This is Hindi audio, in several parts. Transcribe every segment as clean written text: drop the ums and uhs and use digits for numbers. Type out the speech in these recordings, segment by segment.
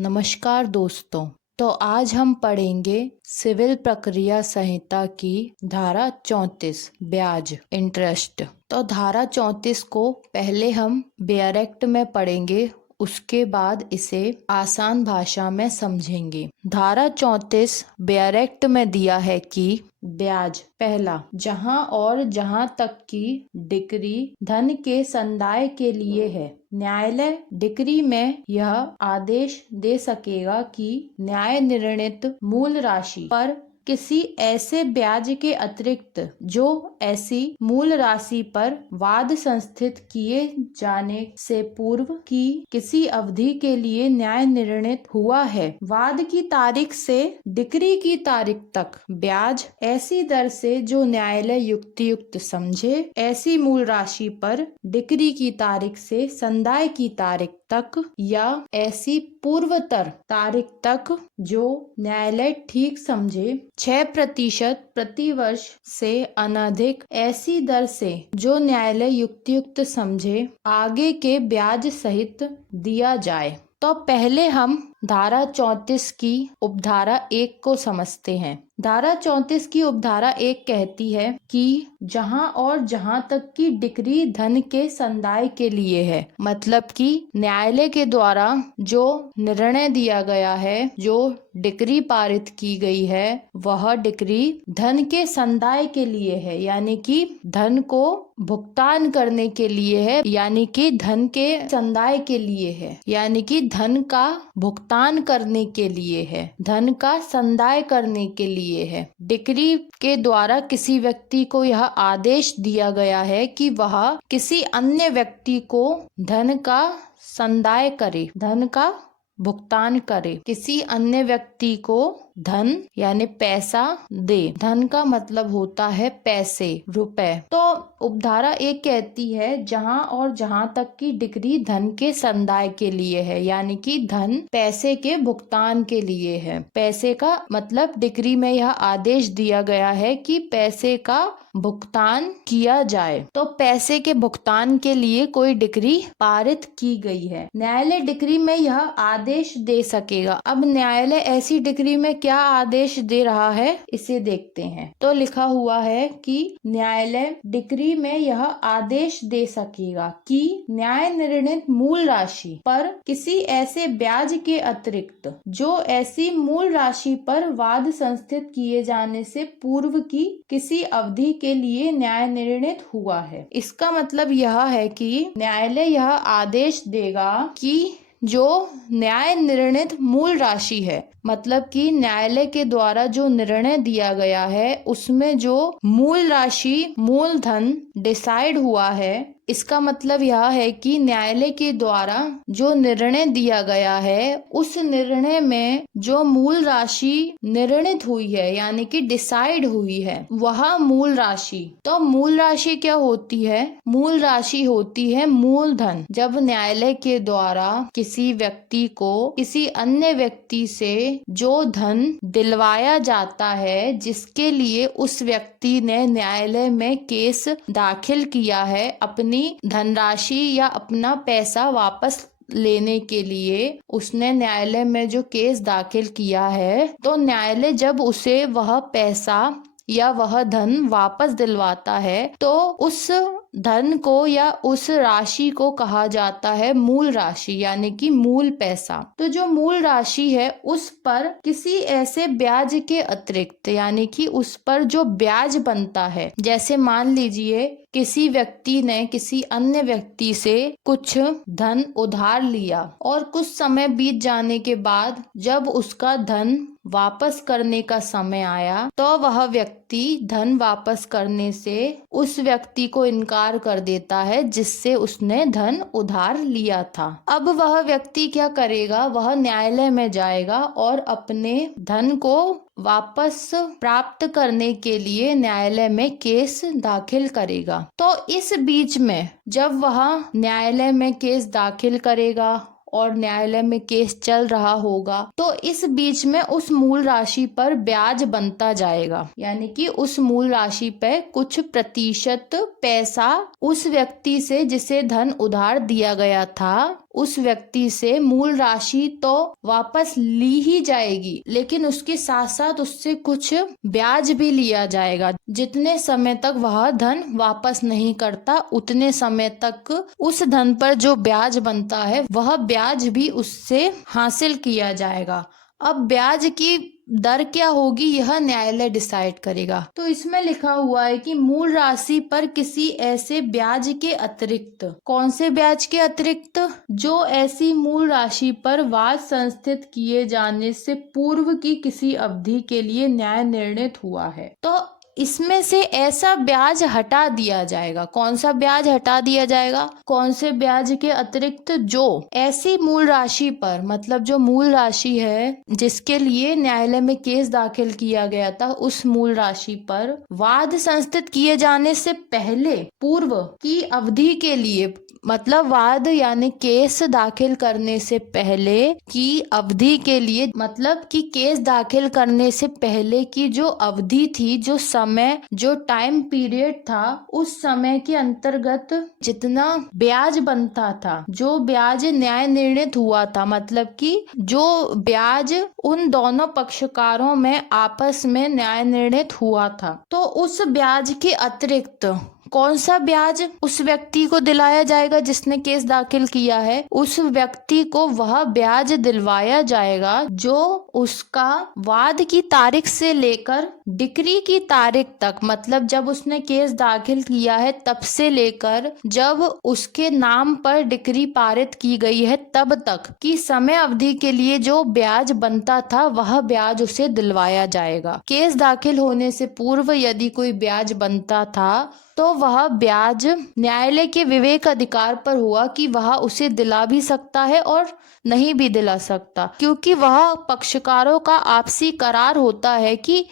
नमस्कार दोस्तों। तो आज हम पढ़ेंगे सिविल प्रक्रिया संहिता की धारा 34 ब्याज इंटरेस्ट। तो धारा 34 को पहले हम बेयर एक्ट में पढ़ेंगे, उसके बाद इसे आसान भाषा में समझेंगे। धारा 34 बेयर एक्ट में दिया है कि ब्याज पहला, जहां और जहां तक की डिक्री धन के संदाय के लिए है, न्यायालय डिक्री में यह आदेश दे सकेगा कि न्याय निर्णीत मूल राशि पर किसी ऐसे ब्याज के अतिरिक्त जो ऐसी मूल राशि पर वाद संस्थित किए जाने से पूर्व की किसी अवधि के लिए न्याय निर्णीत हुआ है, वाद की तारीख से डिक्री की तारीख तक ब्याज ऐसी दर से जो न्यायालय युक्तियुक्त समझे, ऐसी मूल राशि पर डिक्री की तारीख से संदाय की तारीख तक या ऐसी पूर्वतर तारीख तक जो न्यायालय ठीक समझे, 6% प्रति वर्ष से अनधिक ऐसी दर से जो न्यायालय युक्तियुक्त समझे आगे के ब्याज सहित दिया जाए। तो पहले हम धारा 34 की उपधारा 1 को समझते हैं। धारा 34 की उपधारा 1 कहती है कि जहां और जहां तक की डिक्री धन के संदाय के लिए है, मतलब कि न्यायालय के द्वारा जो निर्णय दिया गया है, जो डिक्री पारित की गई है, वह डिक्री धन के संदाय के लिए है, यानी कि धन को भुगतान करने के लिए है, यानी कि धन के संदाय के लिए है, यानी कि धन का भुगतान करने के लिए है, धन का संदाय करने के लिए है। डिक्री के द्वारा किसी व्यक्ति को यह आदेश दिया गया है कि वह किसी अन्य व्यक्ति को धन का संदाय करे, धन का भुगतान करे, किसी अन्य व्यक्ति को धन यानी पैसा दे। धन का मतलब होता है पैसे, रुपए। तो उपधारा 1 कहती है जहां और जहां तक की डिक्री धन के संदाय के लिए है, यानी कि धन पैसे के भुगतान के लिए है। पैसे का मतलब डिक्री में यह आदेश दिया गया है कि पैसे का भुगतान किया जाए। तो पैसे के भुगतान के लिए कोई डिक्री पारित की गई है, न्यायालय डिक्री में यह आदेश दे सकेगा। अब न्यायालय ऐसी डिक्री में क्या आदेश दे रहा है, इसे देखते हैं। तो लिखा हुआ है कि न्यायालय डिक्री में यह आदेश दे सकेगा कि न्याय निर्णीत मूल राशि पर किसी ऐसे ब्याज के अतिरिक्त जो ऐसी मूल राशि पर वाद संस्थित किए जाने से पूर्व की किसी अवधि के लिए न्याय निर्णीत हुआ है। इसका मतलब यह है कि न्यायालय यह आदेश देगा कि जो न्याय निर्णीत मूल राशि है, मतलब कि न्यायालय के द्वारा जो निर्णय दिया गया है उसमें जो मूल राशि, मूलधन डिसाइड हुआ है, इसका मतलब यह है कि न्यायालय के द्वारा जो निर्णय दिया गया है उस निर्णय में जो मूल राशि निर्णित हुई है, यानी कि डिसाइड हुई है, वह मूल राशि। तो मूल राशि क्या होती है? मूल राशि होती है मूलधन। जब न्यायालय के द्वारा किसी व्यक्ति को किसी अन्य व्यक्ति से जो धन दिलवाया जाता है, जिसके लिए उस व्यक्ति ने न्यायालय में केस दाखिल किया है अपनी धनराशि या अपना पैसा वापस लेने के लिए, उसने न्यायालय में जो केस दाखिल किया है, तो न्यायालय जब उसे वह पैसा या वह धन वापस दिलवाता है तो उस धन को या उस राशि को कहा जाता है मूल राशि, यानी कि मूल पैसा। तो जो मूल राशि है उस पर किसी ऐसे ब्याज के अतिरिक्त, यानी कि उस पर जो ब्याज बनता है, जैसे मान लीजिए किसी व्यक्ति ने किसी अन्य व्यक्ति से कुछ धन उधार लिया और कुछ समय बीत जाने के बाद जब उसका धन वापस करने का समय आया तो वह व्यक्ति धन वापस करने से उस व्यक्ति को इनकार कर देता है जिससे उसने धन उधार लिया था। अब वह व्यक्ति क्या करेगा? वह न्यायालय में जाएगा और अपने धन को वापस प्राप्त करने के लिए न्यायालय में केस दाखिल करेगा। तो इस बीच में जब वह न्यायालय में केस दाखिल करेगा और न्यायालय में केस चल रहा होगा, तो इस बीच में उस मूल राशि पर ब्याज बनता जाएगा, यानी कि उस मूल राशि पे कुछ प्रतिशत पैसा उस व्यक्ति से जिसे धन उधार दिया गया था उस व्यक्ति से मूल राशि तो वापस ली ही जाएगी, लेकिन उसके साथ साथ उससे कुछ ब्याज भी लिया जाएगा। जितने समय तक वह धन वापस नहीं करता उतने समय तक उस धन पर जो ब्याज बनता है वह ब्याज भी उससे हासिल किया जाएगा। अब ब्याज की दर क्या होगी यह न्यायालय डिसाइड करेगा। तो इसमें लिखा हुआ है कि मूल राशि पर किसी ऐसे ब्याज के अतिरिक्त, कौन से ब्याज के अतिरिक्त, जो ऐसी मूल राशि पर वाद संस्थित किए जाने से पूर्व की किसी अवधि के लिए न्याय निर्णीत हुआ है। तो इसमें से ऐसा ब्याज हटा दिया जाएगा। कौन सा ब्याज हटा दिया जाएगा? कौन से ब्याज के अतिरिक्त? जो ऐसी मूल राशि पर, मतलब जो मूल राशि है जिसके लिए न्यायालय में केस दाखिल किया गया था, उस मूल राशि पर वाद संस्थित किए जाने से पहले पूर्व की अवधि के लिए, मतलब वाद यानी केस दाखिल करने से पहले की अवधि के लिए, मतलब कि केस दाखिल करने से पहले की जो अवधि थी, जो समय, जो टाइम पीरियड था, उस समय के अंतर्गत जितना ब्याज बनता था, जो ब्याज न्याय निर्णीत हुआ था, मतलब कि जो ब्याज उन दोनों पक्षकारों में आपस में न्याय निर्णीत हुआ था, तो उस ब्याज के अतिरिक्त कौन सा ब्याज उस व्यक्ति को दिलाया जाएगा जिसने केस दाखिल किया है? उस व्यक्ति को वह ब्याज दिलवाया जाएगा जो उसका वाद की तारीख से लेकर डिक्री की तारीख तक, मतलब जब उसने केस दाखिल किया है तब से लेकर जब उसके नाम पर डिक्री पारित की गई है तब तक की समय अवधि के लिए जो ब्याज बनता था वह ब्याज उसे दिलवाया जाएगा। केस दाखिल होने से पूर्व यदि कोई ब्याज बनता था तो वह ब्याज न्यायालय के विवेक अधिकार पर हुआ कि वह उसे दिला भी सकता है और नहीं भी दिला सकता, क्योंकि वह पक्षकारों का आपसी करार होता है कि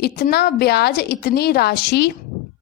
इतना ब्याज, इतनी राशि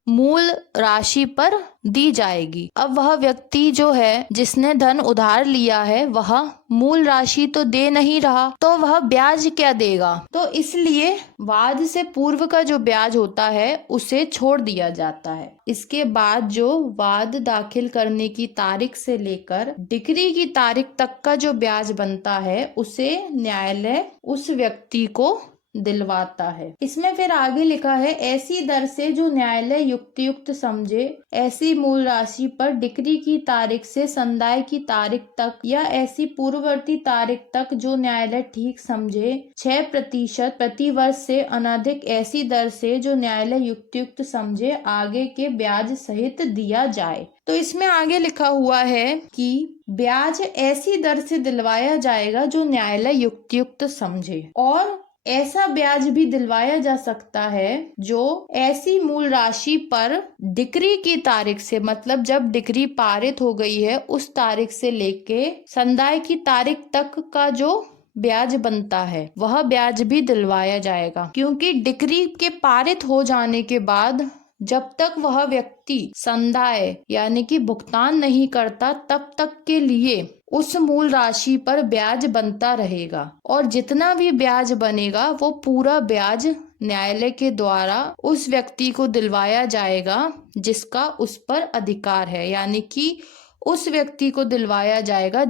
मूल राशि पर दी जाएगी। अब वह व्यक्ति जो है जिसने धन उधार लिया है वह मूल राशि तो दे नहीं रहा, तो वह ब्याज क्या देगा? तो इसलिए वाद से पूर्व का जो ब्याज होता है उसे छोड़ दिया जाता है। इसके बाद जो वाद दाखिल करने की तारीख से लेकर डिक्री की तारीख तक का जो ब्याज बनता है उसे न्यायालय उस व्यक्ति को दिलवाता है। इसमें फिर आगे लिखा है, ऐसी दर से जो न्यायालय युक्तियुक्त समझे, ऐसी मूल राशि पर डिक्री की तारीख से संदाय की तारीख तक या ऐसी पूर्ववर्ती तारीख तक जो न्यायालय ठीक समझे 6% प्रति वर्ष से अनधिक ऐसी दर से जो न्यायालय युक्तियुक्त समझे आगे के ब्याज सहित दिया जाए। तो इसमें आगे लिखा हुआ है कि ब्याज ऐसी दर से दिलवाया जाएगा जो न्यायालय युक्तियुक्त समझे, और ऐसा ब्याज भी दिलवाया जा सकता है जो ऐसी मूल राशि पर डिक्री की तारीख से, मतलब जब डिक्री पारित हो गई है उस तारीख से लेके संदाय की तारीख तक का जो ब्याज बनता है वह ब्याज भी दिलवाया जाएगा। क्योंकि डिक्री के पारित हो जाने के बाद जब तक वह व्यक्ति संदाय यानी कि भुगतान नहीं करता तब तक के लिए उस मूल राशि पर ब्याज बनता रहेगा, और जितना भी ब्याज बनेगा वो पूरा ब्याज न्यायालय के द्वारा उस व्यक्ति को दिलवाया जाएगा जिसका उस पर अधिकार है, यानी कि उस व्यक्ति को दिलवाया जाएगा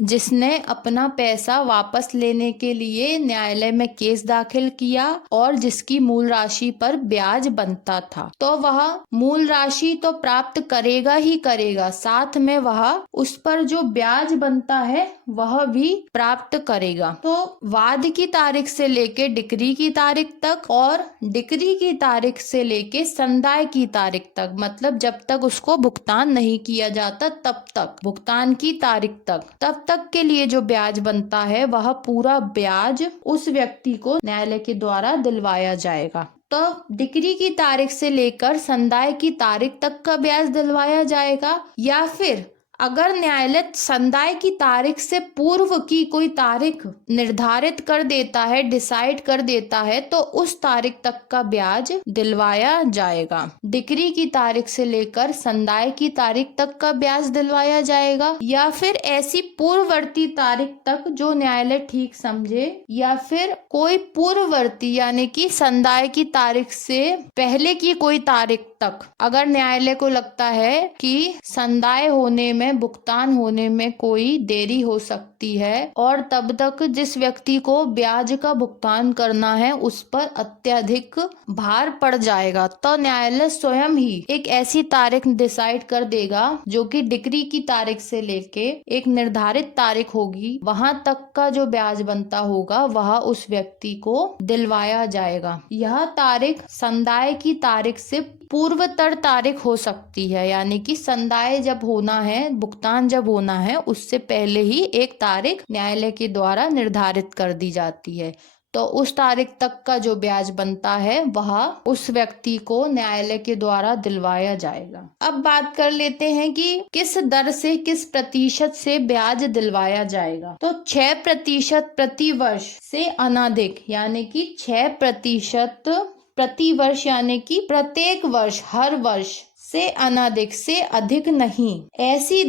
जिसने अपना पैसा वापस लेने के लिए न्यायालय में केस दाखिल किया और जिसकी मूल राशि पर ब्याज बनता था। तो वह मूल राशि तो प्राप्त करेगा ही करेगा, साथ में वह उस पर जो ब्याज बनता है वह भी प्राप्त करेगा। तो वाद की तारीख से लेके डिक्री की तारीख तक और डिक्री की तारीख से लेके संदाय की तारीख तक, मतलब जब तक उसको भुगतान नहीं किया जाता तब तक, भुगतान की तारीख तब तक के लिए जो ब्याज बनता है वह पूरा ब्याज उस व्यक्ति को न्यायालय के द्वारा दिलवाया जाएगा। तो डिक्री की तारीख से लेकर संदाय की तारीख तक का ब्याज दिलवाया जाएगा, या फिर अगर न्यायालय संदाय की तारीख से पूर्व की कोई तारीख निर्धारित कर देता है, डिसाइड कर देता है, तो उस तारीख तक का ब्याज दिलवाया जाएगा। डिक्री की तारीख से लेकर संदाय की तारीख तक का ब्याज दिलवाया जाएगा, या फिर ऐसी पूर्ववर्ती तारीख तक जो न्यायालय ठीक समझे, या फिर कोई पूर्ववर्ती यानी कि संदाय की तारीख से पहले की कोई तारीख तक अगर न्यायालय को लगता है कि संदाय होने में, भुगतान होने में कोई देरी हो सकती है और तब तक जिस व्यक्ति को ब्याज का भुगतान करना है उस पर अत्यधिक भार पड़ जाएगा, तो न्यायालय स्वयं ही एक ऐसी तारीख डिसाइड कर देगा जो कि डिक्री की तारीख से लेके एक निर्धारित तारीख होगी, वहां तक का जो ब्याज बनता होगा वह उस व्यक्ति को दिलवाया जाएगा। यह तारीख संदाय की तारीख से पूर्वतर तारीख हो सकती है, यानी कि संदाय जब होना है, भुगतान जब होना है, उससे पहले ही एक तारीख न्यायालय के द्वारा निर्धारित कर दी जाती है। तो उस तारीख तक का जो ब्याज बनता है वह उस व्यक्ति को न्यायालय के द्वारा दिलवाया जाएगा। अब बात कर लेते हैं कि किस दर से, किस प्रतिशत से ब्याज दिलवाया जाएगा। तो 6% प्रति वर्ष से अनाधिक, यानी कि 6% प्रति वर्ष, यानी कि प्रत्येक वर्ष, हर वर्ष से अनाधिक, से अधिक नहीं, ऐसी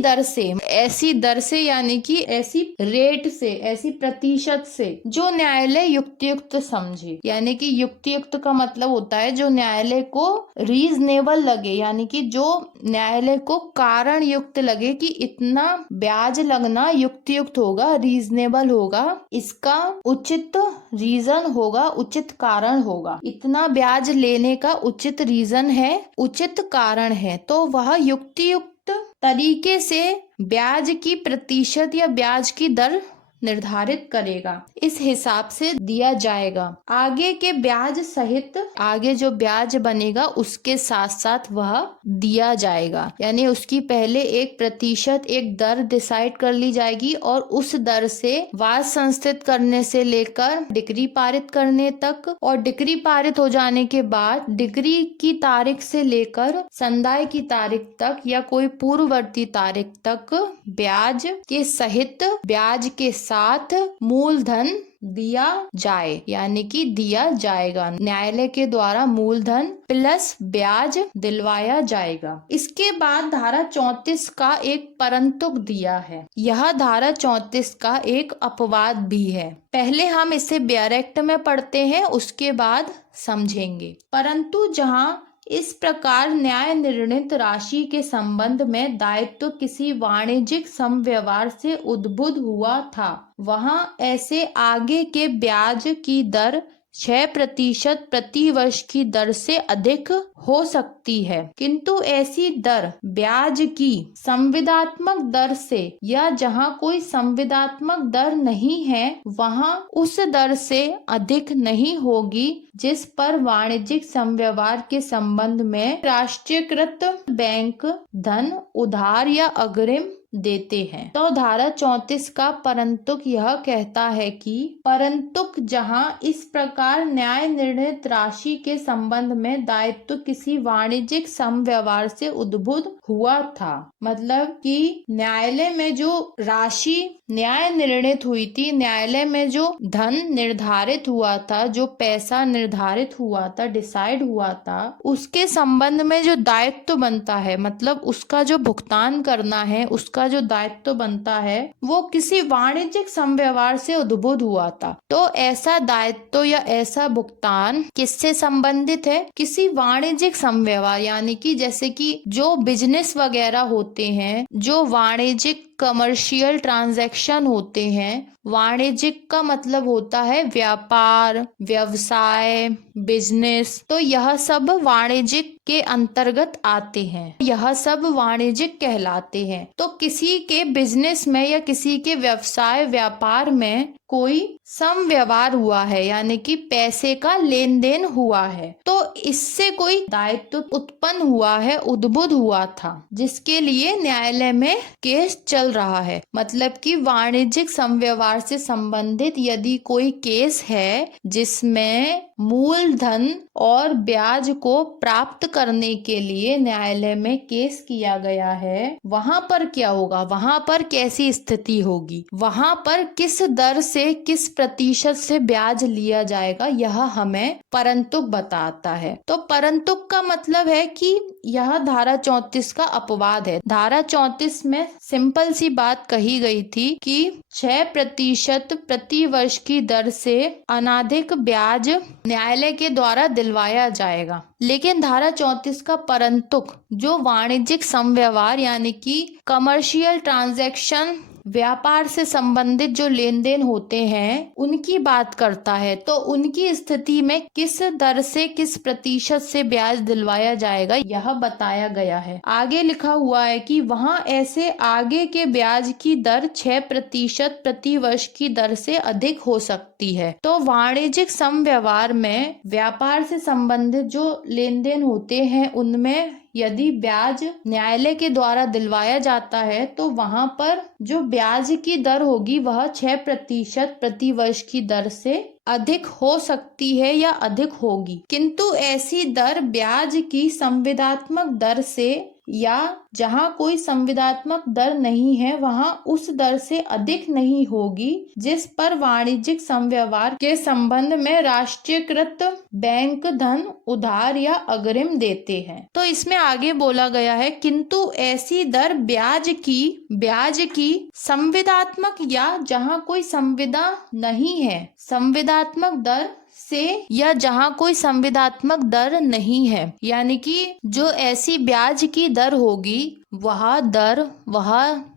दर से यानी कि ऐसी रेट से, ऐसी प्रतिशत से जो न्यायालय युक्तियुक्त समझे। यानी कि युक्तियुक्त का मतलब होता है जो न्यायालय को रीजनेबल लगे, यानी कि जो न्यायालय को कारण युक्त लगे कि इतना ब्याज लगना युक्तियुक्त होगा, रीजनेबल होगा, इसका उचित रीजन होगा, उचित कारण होगा, इतना ब्याज लेने का उचित रीजन है, उचित कारण है, तो वह युक्तियुक्त तरीके से ब्याज की प्रतिशत या ब्याज की दर निर्धारित करेगा, इस हिसाब से दिया जाएगा। आगे के ब्याज सहित, आगे जो ब्याज बनेगा उसके साथ साथ वह दिया जाएगा, यानी उसकी पहले एक प्रतिशत, एक दर डिसाइड कर ली जाएगी और उस दर से वाद संस्थित करने से लेकर डिक्री पारित करने तक, और डिक्री पारित हो जाने के बाद डिक्री की तारीख से लेकर संदाय की तारीख तक या कोई पूर्ववर्ती तारीख तक ब्याज के सहित, ब्याज के साथ मूलधन दिया जाए, यानी कि दिया जाएगा। न्यायालय के द्वारा मूलधन प्लस ब्याज दिलवाया जाएगा। इसके बाद धारा 34 का एक परंतुक दिया है। यह धारा 34 का एक अपवाद भी है। पहले हम इसे ब्यारेक्ट में पढ़ते हैं, उसके बाद समझेंगे। परंतु जहां इस प्रकार न्याय निर्णीत राशि के संबंध में दायित्व किसी वाणिज्यिक समव्यवहार से उद्भूत हुआ था, वहां ऐसे आगे के ब्याज की दर 6% प्रति वर्ष की दर से अधिक हो सकती है, किंतु ऐसी दर ब्याज की संविदात्मक दर से, या जहां कोई संविदात्मक दर नहीं है वहां उस दर से अधिक नहीं होगी जिस पर वाणिज्यिक समव्यवहार के संबंध में राष्ट्रीयकृत बैंक धन उधार या अग्रिम देते हैं। तो धारा 34 का परंतुक यह कहता है कि परंतुक जहां इस प्रकार न्याय निर्णीत राशि के संबंध में दायित्व किसी वाणिज्यिक समव्यवहार से उद्भूत हुआ था, मतलब कि न्यायालय में जो राशि न्याय निर्णीत हुई थी, न्यायालय में जो धन निर्धारित हुआ था, जो पैसा निर्धारित हुआ था, डिसाइड हुआ था, उसके संबंध में जो दायित्व बनता है, मतलब उसका जो भुगतान करना है, उसका जो दायित्व बनता है, वो किसी वाणिज्यिक समव्यवहार से उद्भूत हुआ था। तो ऐसा दायित्व या ऐसा भुगतान किससे संबंधित है? किसी वाणिज्यिक समव्यवहार, यानी कि जैसे कि जो बिजनेस वगैरह होते हैं, जो वाणिज्यिक कमर्शियल ट्रांजैक्शन होते हैं। वाणिज्यिक का मतलब होता है व्यापार, व्यवसाय, बिजनेस, तो यह सब वाणिज्यिक के अंतर्गत आते हैं, यह सब वाणिज्यिक कहलाते हैं। तो किसी के बिजनेस में या किसी के व्यवसाय, व्यापार में कोई समव्यवहार हुआ है, यानी कि पैसे का लेन देन हुआ है, तो इससे कोई दायित्व उत्पन्न हुआ है, उद्भूत हुआ था, जिसके लिए न्यायालय में केस चल रहा है। मतलब कि वाणिज्यिक समव्यवहार से संबंधित यदि कोई केस है जिसमें मूलधन और ब्याज को प्राप्त करने के लिए न्यायालय में केस किया गया है, वहां पर क्या होगा, वहां पर कैसी स्थिति होगी, वहां पर किस दर से, किस प्रतिशत से ब्याज लिया जाएगा, यह हमें परंतुक बताता है। तो परंतुक का मतलब है कि यह धारा 34 का अपवाद है। धारा 34 में सिंपल सी बात कही गई थी कि 6% प्रति वर्ष की दर से अनाधिक ब्याज न्यायालय के द्वारा दिलवाया जाएगा। लेकिन धारा 34 का परंतुक जो वाणिज्यिक समव्यवहार यानी कि कमर्शियल ट्रांजैक्शन, व्यापार से संबंधित जो लेन देन होते हैं उनकी बात करता है। तो उनकी स्थिति में किस दर से, किस प्रतिशत से ब्याज दिलवाया जाएगा यह बताया गया है। आगे लिखा हुआ है कि वहां ऐसे आगे के ब्याज की दर 6% प्रति वर्ष की दर से अधिक हो सकती है। तो वाणिज्यिक समव्यवहार में व्यापार से संबंधित जो लेन देन होते हैं उनमें यदि ब्याज न्यायालय के द्वारा दिलवाया जाता है तो वहां पर जो ब्याज की दर होगी वह 6% प्रति वर्ष की दर से अधिक हो सकती है या अधिक होगी। किंतु ऐसी दर ब्याज की संविदात्मक दर से या जहां कोई संविदात्मक दर नहीं है वहां उस दर से अधिक नहीं होगी जिस पर वाणिज्यिक समव्यवहार के संबंध में राष्ट्रीयकृत बैंक धन उधार या अग्रिम देते हैं। तो इसमें आगे बोला गया है किंतु ऐसी दर ब्याज की संविदात्मक या जहां कोई संविदा नहीं है, संविदात्मक दर से या जहां कोई संविदात्मक दर नहीं है, यानी कि जो ऐसी ब्याज की दर होगी वह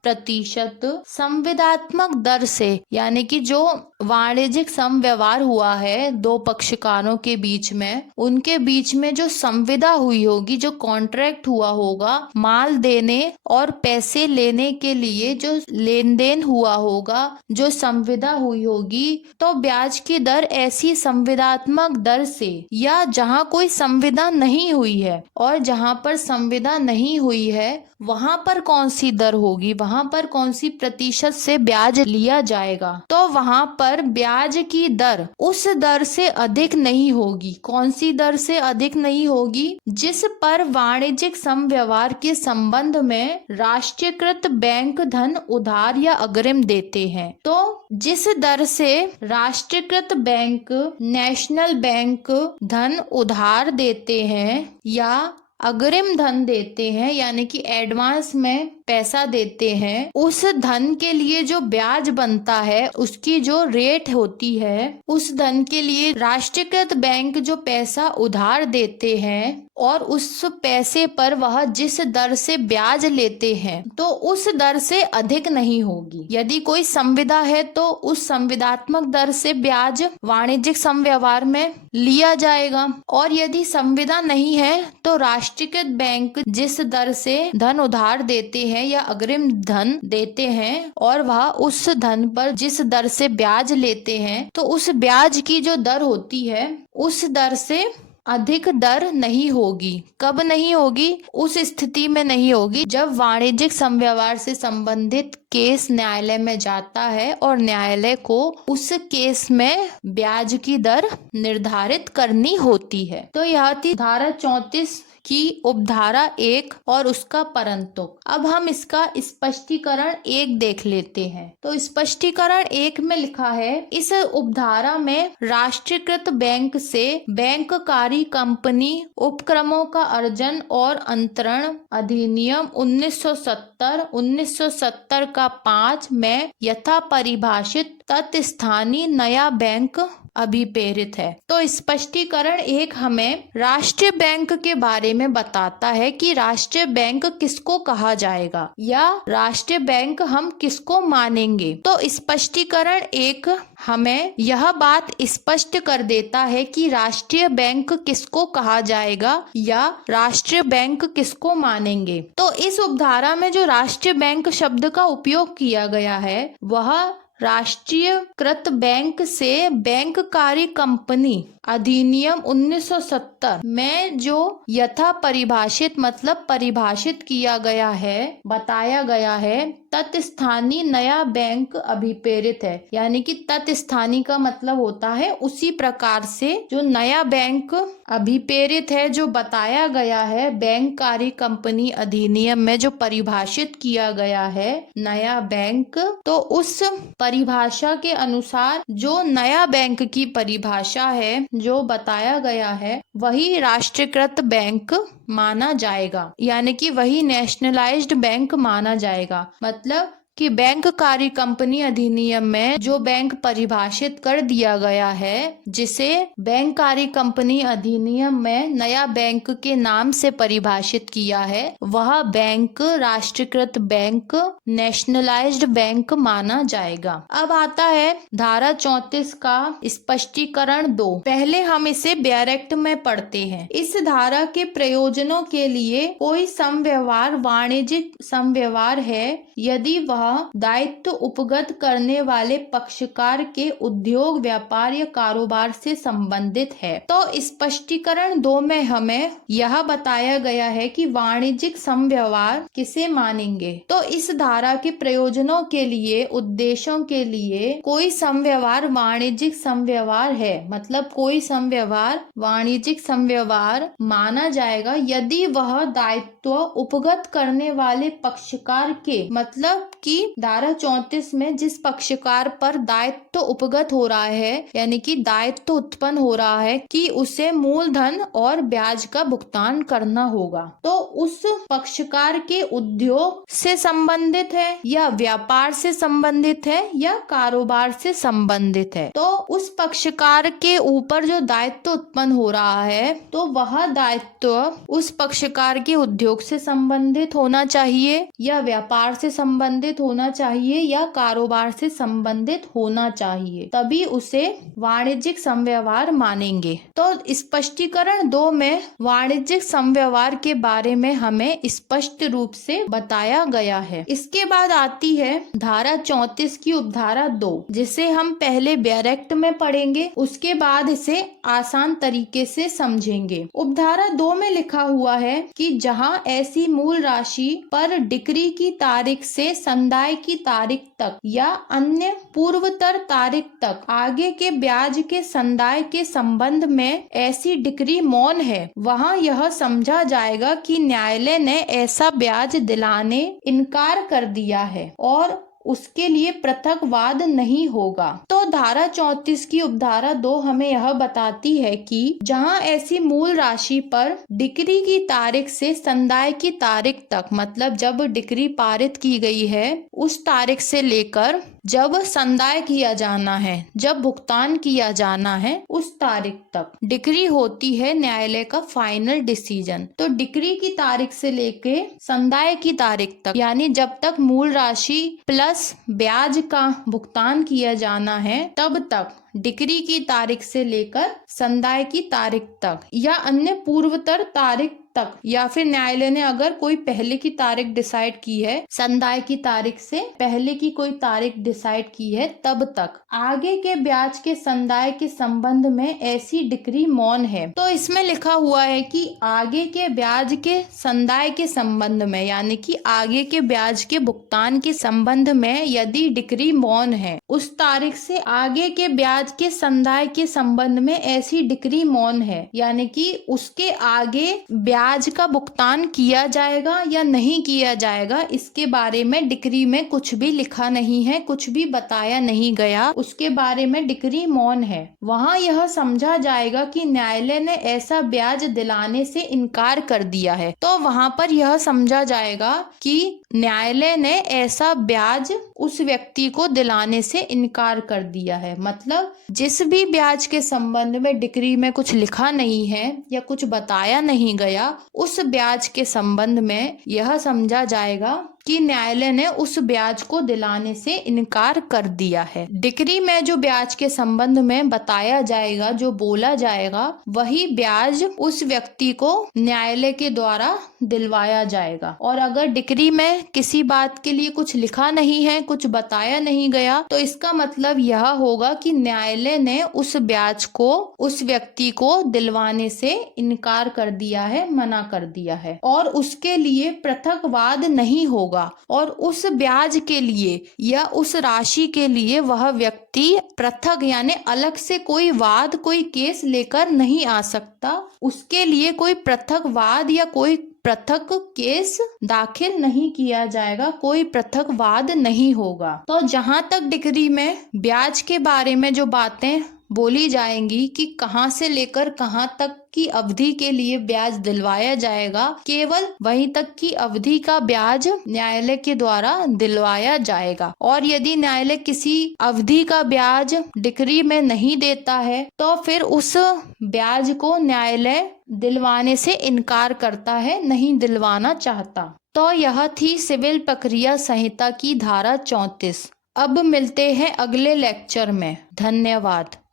प्रतिशत संविदात्मक दर से यानी कि जो वाणिज्यिक समव्यवहार हुआ है दो पक्षकारों के बीच में, उनके बीच में जो संविदा हुई होगी, जो कॉन्ट्रैक्ट हुआ होगा, माल देने और पैसे लेने के लिए जो लेन देन हुआ होगा, जो संविदा हुई होगी, तो ब्याज की दर ऐसी संविदात्मक दर से या जहां कोई संविदा नहीं हुई है, और जहां पर संविदा नहीं हुई है वहां पर कौन सी दर होगी, वहां पर कौन सी प्रतिशत से ब्याज लिया जाएगा, तो वहां पर ब्याज की दर उस दर से अधिक नहीं होगी। कौन सी दर से अधिक नहीं होगी? जिस पर वाणिज्यिक समव्यवहार के संबंध में राष्ट्रीयकृत बैंक धन उधार या अग्रिम देते हैं। तो जिस दर से राष्ट्रीयकृत बैंक, नेशनल बैंक धन उधार देते हैं या अग्रिम धन देते हैं, यानी कि एडवांस में पैसा देते हैं, उस धन के लिए जो ब्याज बनता है, उसकी जो रेट होती है, उस धन के लिए राष्ट्रीयकृत बैंक जो पैसा उधार देते हैं और उस पैसे पर वह जिस दर से ब्याज लेते हैं तो उस दर से अधिक नहीं होगी। यदि कोई संविदा है तो उस संविदात्मक दर से ब्याज वाणिज्यिक समव्यवहार में लिया जाएगा, और यदि संविदा नहीं है तो राष्ट्रीयकृत बैंक जिस दर से धन उधार देते हैं या अग्रिम धन देते हैं और वह उस धन पर जिस दर से ब्याज लेते हैं तो उस ब्याज की जो दर होती है उस दर से अधिक दर नहीं होगी। कब नहीं होगी? उस स्थिति में नहीं होगी जब वाणिज्यिक समव्यवहार से संबंधित केस न्यायालय में जाता है और न्यायालय को उस केस में ब्याज की दर निर्धारित करनी होती है। तो यह थी धारा 34 की उपधारा 1 और उसका परंतुक। अब हम इसका स्पष्टीकरण 1 देख लेते हैं। तो स्पष्टीकरण 1 में लिखा है, इस उपधारा में राष्ट्रीयकृत बैंक से बैंककारी कंपनी उपक्रमों का अर्जन और अंतरण अधिनियम 1970 का 5 में यथा परिभाषित तत्स्थानीय नया बैंक अभिप्रेरित है। तो स्पष्टीकरण 1 हमें राष्ट्रीय बैंक के बारे में बताता है कि राष्ट्रीय बैंक किसको कहा जाएगा या राष्ट्रीय बैंक हम किसको मानेंगे। तो स्पष्टीकरण 1 हमें यह बात स्पष्ट कर देता है कि राष्ट्रीय बैंक किसको कहा जाएगा या राष्ट्रीय बैंक किसको मानेंगे। तो इस उपधारा में जो राष्ट्रीय बैंक शब्द का उपयोग किया गया है वह राष्ट्रीयकृत बैंक से बैंककारी कंपनी अधिनियम 1970 में जो यथा परिभाषित मतलब परिभाषित किया गया है, बताया गया है तत्स्थानी नया बैंक अभिप्रेरित है, यानी कि तत्स्थानी का मतलब होता है उसी प्रकार से जो नया बैंक अभिप्रेरित है, जो बताया गया है बैंक कार्य कंपनी अधिनियम में जो परिभाषित किया गया है नया बैंक, तो उस परिभाषा के अनुसार जो नया बैंक की परिभाषा है जो बताया गया है वही राष्ट्रीयकृत बैंक माना जाएगा, यानी कि वही नेशनलाइज्ड बैंक माना जाएगा। मतलब कि बैंक कार्य कंपनी अधिनियम में जो बैंक परिभाषित कर दिया गया है, जिसे बैंक कार्य कंपनी अधिनियम में नया बैंक के नाम से परिभाषित किया है, वह बैंक राष्ट्रीयकृत बैंक, नेशनलाइज्ड बैंक माना जाएगा। अब आता है धारा 34 का स्पष्टीकरण 2। पहले हम इसे डायरेक्ट में पढ़ते हैं। इस धारा के प्रयोजनों के लिए कोई समव्यवहार वाणिज्यिक समव्यवहार है यदि वह दायित्व उपगत करने वाले पक्षकार के उद्योग, व्यापार या कारोबार से संबंधित है। तो स्पष्टीकरण 2 में हमें यह बताया गया है कि वाणिज्यिक समव्यवहार किसे मानेंगे। तो इस धारा के प्रयोजनों के लिए, उद्देश्यों के लिए कोई समव्यवहार वाणिज्यिक समव्यवहार है, मतलब कोई समव्यवहार वाणिज्यिक समव्यवहार माना जाएगा यदि वह दायित्व उपगत करने वाले पक्षकार के, मतलब कि धारा 34 में जिस पक्षकार पर दायित्व उपगत हो रहा है, यानी कि दायित्व उत्पन्न हो रहा है कि उसे मूलधन और ब्याज का भुगतान करना होगा, तो उस पक्षकार के उद्योग से संबंधित है या व्यापार से संबंधित है या कारोबार से संबंधित है। तो उस पक्षकार के ऊपर जो दायित्व उत्पन्न हो रहा है, तो वह दायित्व उस पक्षकार के उद्योग से संबंधित होना चाहिए या व्यापार से संबंधित होना चाहिए या कारोबार से संबंधित होना चाहिए, तभी उसे वाणिज्यिक समव्यवहार मानेंगे। तो स्पष्टीकरण 2 में वाणिज्यिक समव्यवहार के बारे में हमें स्पष्ट रूप से बताया गया है। इसके बाद आती है धारा 34 की उपधारा 2, जिसे हम पहले डायरेक्ट में पढ़ेंगे, उसके बाद इसे आसान तरीके से समझेंगे। उपधारा 2 में लिखा हुआ है कि जहां ऐसी मूल राशि पर डिक्री की तारीख से संदाय की तारीख तक या अन्य पूर्वतर तारीख तक आगे के ब्याज के संदाय के संबंध में ऐसी डिक्री मौन है, वहां यह समझा जाएगा कि न्यायालय ने ऐसा ब्याज दिलाने इनकार कर दिया है और उसके लिए पृथक वाद नहीं होगा। तो धारा 34 की उपधारा 2 हमें यह बताती है कि जहां ऐसी मूल राशि पर डिक्री की तारीख से संदाय की तारीख तक, मतलब जब डिक्री पारित की गई है उस तारीख से लेकर जब संदाय किया जाना है, जब भुगतान किया जाना है, उस तारीख तक डिक्री होती है न्यायालय का फाइनल डिसीजन। तो डिक्री की तारीख से लेके संदाय की तारीख तक, यानी जब तक मूल राशि प्लस ब्याज का भुगतान किया जाना है, तब तक डिक्री की तारीख से लेकर संदाय की तारीख तक या अन्य पूर्वतर तारीख तक, या फिर न्यायालय ने अगर कोई पहले की तारीख डिसाइड की है, संदाय की तारीख से पहले की कोई तारीख डिसाइड की है, तब तक आगे के ब्याज के संदाय के संबंध में ऐसी डिक्री मौन है। तो इसमें लिखा हुआ है कि आगे के ब्याज के संदाय के संबंध में, यानी कि आगे के ब्याज के भुगतान के संबंध में यदि डिक्री मौन है, उस तारीख से आगे के ब्याज के संदाय के संबंध में ऐसी डिक्री मौन है, यानी कि उसके आगे ब्याज का भुगतान किया जाएगा या नहीं किया जाएगा, इसके बारे में डिक्री में कुछ भी लिखा नहीं है, कुछ भी बताया नहीं गया, उसके बारे में डिक्री मौन है। वहां यह समझा जाएगा कि न्यायालय ने ऐसा ब्याज दिलाने से इनकार कर दिया है। तो वहां पर यह समझा जाएगा कि न्यायालय ने ऐसा ब्याज उस व्यक्ति को दिलाने से इनकार कर दिया है। मतलब जिस भी ब्याज के संबंध में डिक्री में कुछ लिखा नहीं है या कुछ बताया नहीं गया, उस ब्याज के संबंध में यह समझा जाएगा कि न्यायालय ने उस ब्याज को दिलाने से इनकार कर दिया है। डिक्री में जो ब्याज के संबंध में बताया जाएगा, जो बोला जाएगा, वही ब्याज उस व्यक्ति को न्यायालय के द्वारा दिलवाया जाएगा। और अगर डिक्री में किसी बात के लिए कुछ लिखा नहीं है, कुछ बताया नहीं गया, तो इसका मतलब यह होगा कि न्यायालय ने उस ब्याज को उस व्यक्ति को दिलवाने से इनकार कर दिया है, मना कर दिया है और उसके लिए पृथक वाद नहीं होगा। होगा और उस ब्याज के लिए या उस राशि के लिए वह व्यक्ति पृथक यानी अलग से कोई वाद कोई केस लेकर नहीं आ सकता। उसके लिए कोई पृथक वाद या कोई पृथक केस दाखिल नहीं किया जाएगा, कोई पृथक वाद नहीं होगा। तो जहां तक डिक्री में ब्याज के बारे में जो बातें बोली जाएंगी कि कहां से लेकर कहां तक की अवधि के लिए ब्याज दिलवाया जाएगा, केवल वहीं तक की अवधि का ब्याज न्यायालय के द्वारा दिलवाया जाएगा। और यदि न्यायालय किसी अवधि का ब्याज डिक्री में नहीं देता है तो फिर उस ब्याज को न्यायालय दिलवाने से इनकार करता है, नहीं दिलवाना चाहता। तो यह थी सिविल प्रक्रिया संहिता की धारा 34। अब मिलते हैं अगले लेक्चर में। धन्यवाद।